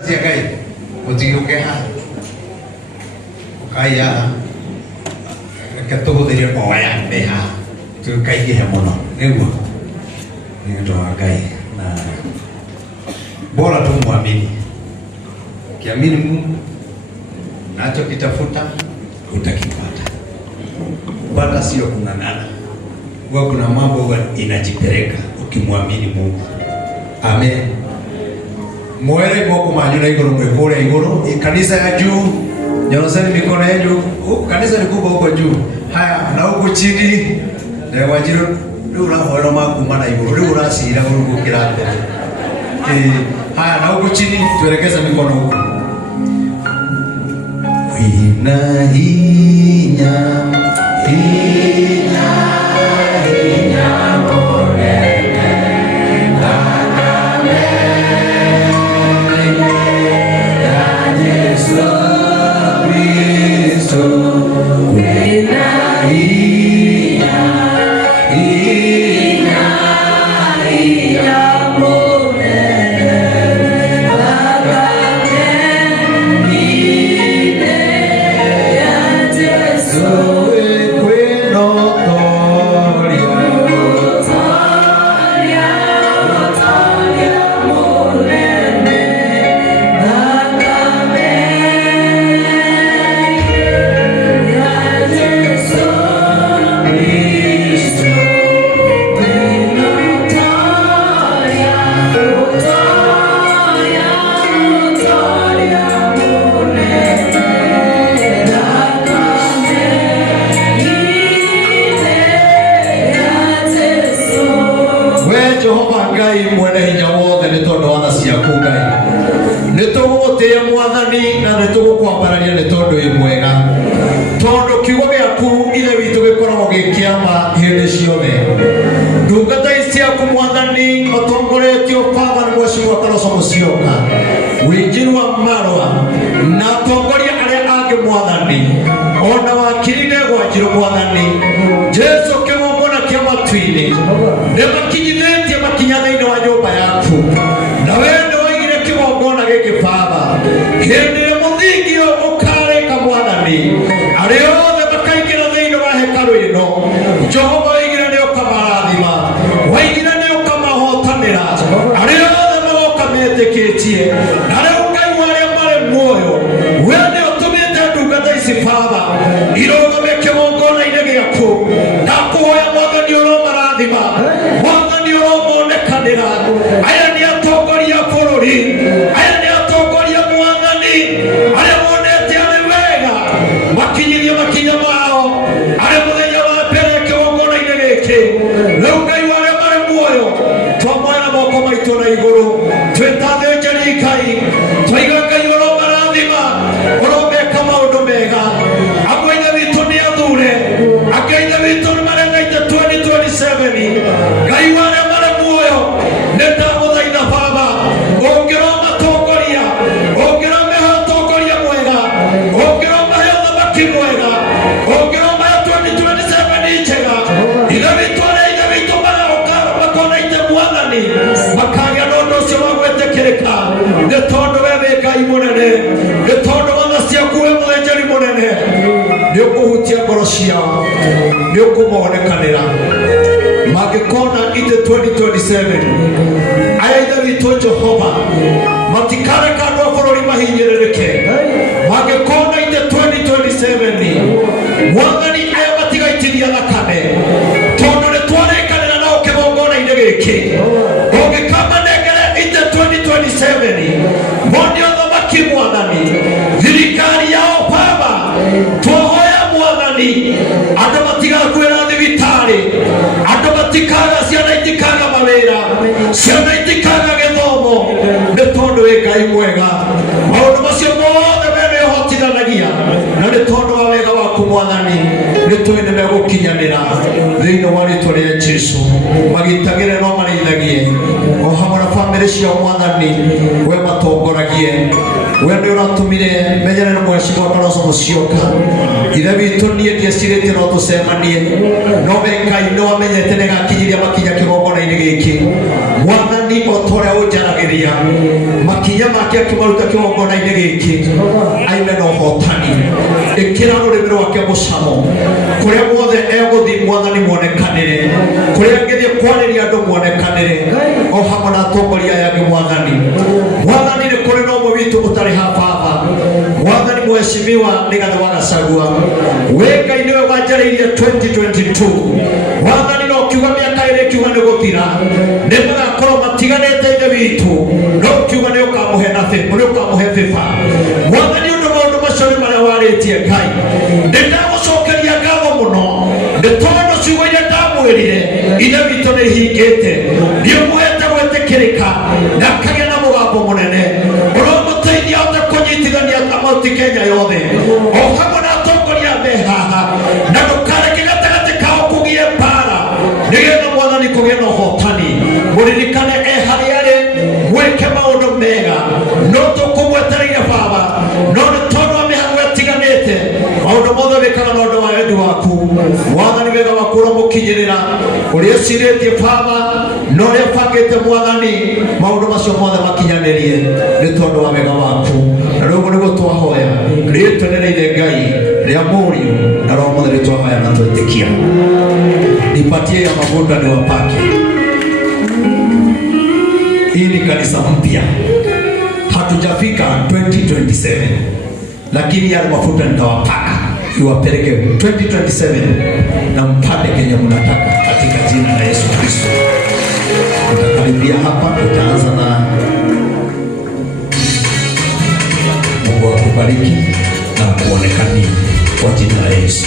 Siagai, utiuke ha. Kaya ketuhu dari orang beha, tu kai dia mono, nego, ni doa kai. Na bora tu muamini, kiamini Mungu, nacho kitafuta utakipata. Bala sio kung'ang'ana, huwa kuna mambo inajipeleka ukimwamini Mungu. Amen. Mwere moko manyuna iguru mwekore iguru kanisa ya juu nyoroseni mikono yenu kanisa ni kubwa huko juu haya na huko chini na wajiru lura horo makuma na iguru lura sira huko kirate haya na huko chini tuelekeza mikono huko ina hinya Magekona ite 2027 aidha vito Jehova matikare kando forori mahinyerereke magekona ite 2027 wangani aya matiga itiria lakane tondo ne tware kanena nao kebongona indegeke oge kama negere ite 2027 mondio ndo makimwanani thirikari yao baba twohoya mwathani andũ matigaga kwĩra thibitarĩ andũ matikaga ciana itikaga mawĩra ciana itikaga gĩthomo nĩ tondũ wĩ Ngai mwega maũndũ macio mothe memehotithanagia na nĩ tondũ wa wega waku mwathani nĩ tũĩ nĩ megũkinyanĩra thĩinĩ wa rĩĩtwa rĩa Jesũ magitagĩre no marĩithagie o hamwe na bamĩrĩ ciao mwathani we matongoragie wende uratumire menyere no mweshimwa Kalonzo Musyoka ithe witũ niĩ ndiecirĩtie no tũcemanie no we Ngai nĩ wamenyete nĩ gakinyiria makinya kĩgongona-inĩ gĩkĩ Mwathani o ta ũrĩa ũnjaragĩria makinya make akĩmaruta kĩgongona-inĩ gĩkĩ aime na ũhotani ĩkĩra rũrĩmĩ rwake mũcamo kũrĩa guothe egũthiĩ Mwathani muonekanĩre kũrĩa angĩthiĩ kwarĩria andũ muonekanĩre o hamwe na atongoria aya angĩ Mwathani nĩ kũrĩ na ũmwe witũ ũtarĩ ha Baba Mwathani Mheshimiwa Rigathĩ wa Gachagua we Ngai nĩwe wanjarĩirie 2022 Mwathani no kiuga mĩaka ĩrĩ kiuga nĩ gũthira nĩ magakorwo matiganĩte ithe witũ no kiuga nĩ ũkamũhe na favor nĩ ũkamũhe favor Mwathani ũndũ maũndũ macio nĩ marĩa warĩtie Ngai ndĩndagũcokeria ngatho mũno nĩ tondũ ciugo iria ndamwĩrire ithe witũ nĩ ihingĩte nĩ ũmũhete gwĩtĩkĩrĩka na akagĩa na mũgambo mũnene ũromũteithia ahote kũnyitithania kamauti Kenya yothe o hamwe na atongoria me haha na ndũkareke gatagatĩ kao kũgie mbara nĩgetha Mwathani kũgĩe na ũhotani mũririkane harĩa arĩ mwĩke maũndũ mega no tũkũmwetereire Baba no nĩ tondũ wa mĩhang'o ĩtiganĩte maũndũ mothe wĩkaga na ũndũ wa wendi waku Mwathani wega waku ũromũkinyĩrĩra ũrĩa ũcirĩtie Baba no ũrĩa ũbangĩte Mwathani maũndũ macio mothe makinyanĩrie nĩ tondũ wa wega waku na rĩu nĩguo twahoya rĩtwenereire Ngai rĩa Mũriũ na Roho Mũtheru twahoya na twĩtĩkia nipatie ya mafuta ni wapake. Hii ni kanisa mpya, hatujafika 2027 lakini yale mafuta nitawapaka iwapeleke 2027 na mpate Kenya mnataka katika jina la Yesu Kristo. Tutakaribia hapa, tutaanza na Mungu akubariki na kuonekania kwa jina la Yesu.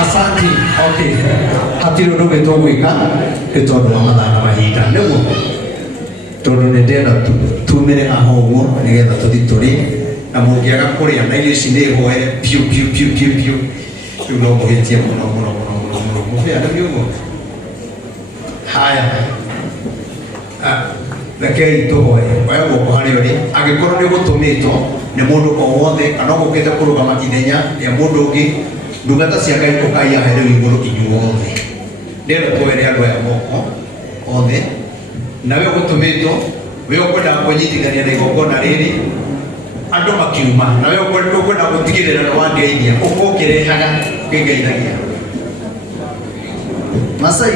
Asante. Okay. Hatiro ndo beto gwika etondo amathana mahinda niguo tondu ni ndenda tumire ahoguo nigetha tuthi turi na mungiaga kuria na irio ici ni hoere piu riu no muhitie muno mufia ndio haya rekei tuhoe oya guoko harĩa ũrĩ angĩkorwo nĩ gũtũmĩtwo nĩ mũndũ o wothe kana ũgũkĩte kũrũgama ithenya rĩa mũndũ ũngĩ ndungata cia Ngai ũkaiya harĩ igũrũ inyuothe ndĩrenda tuoere andũ aya moko othe nawe ũgũtũmĩtwo we ũkwenda kũnyitithania na igongona rĩrĩ andũ makiuma nawe ũkwenda gũtigĩrĩra nĩ wandeithia ũkĩrehaga ũkĩngeithagia Masai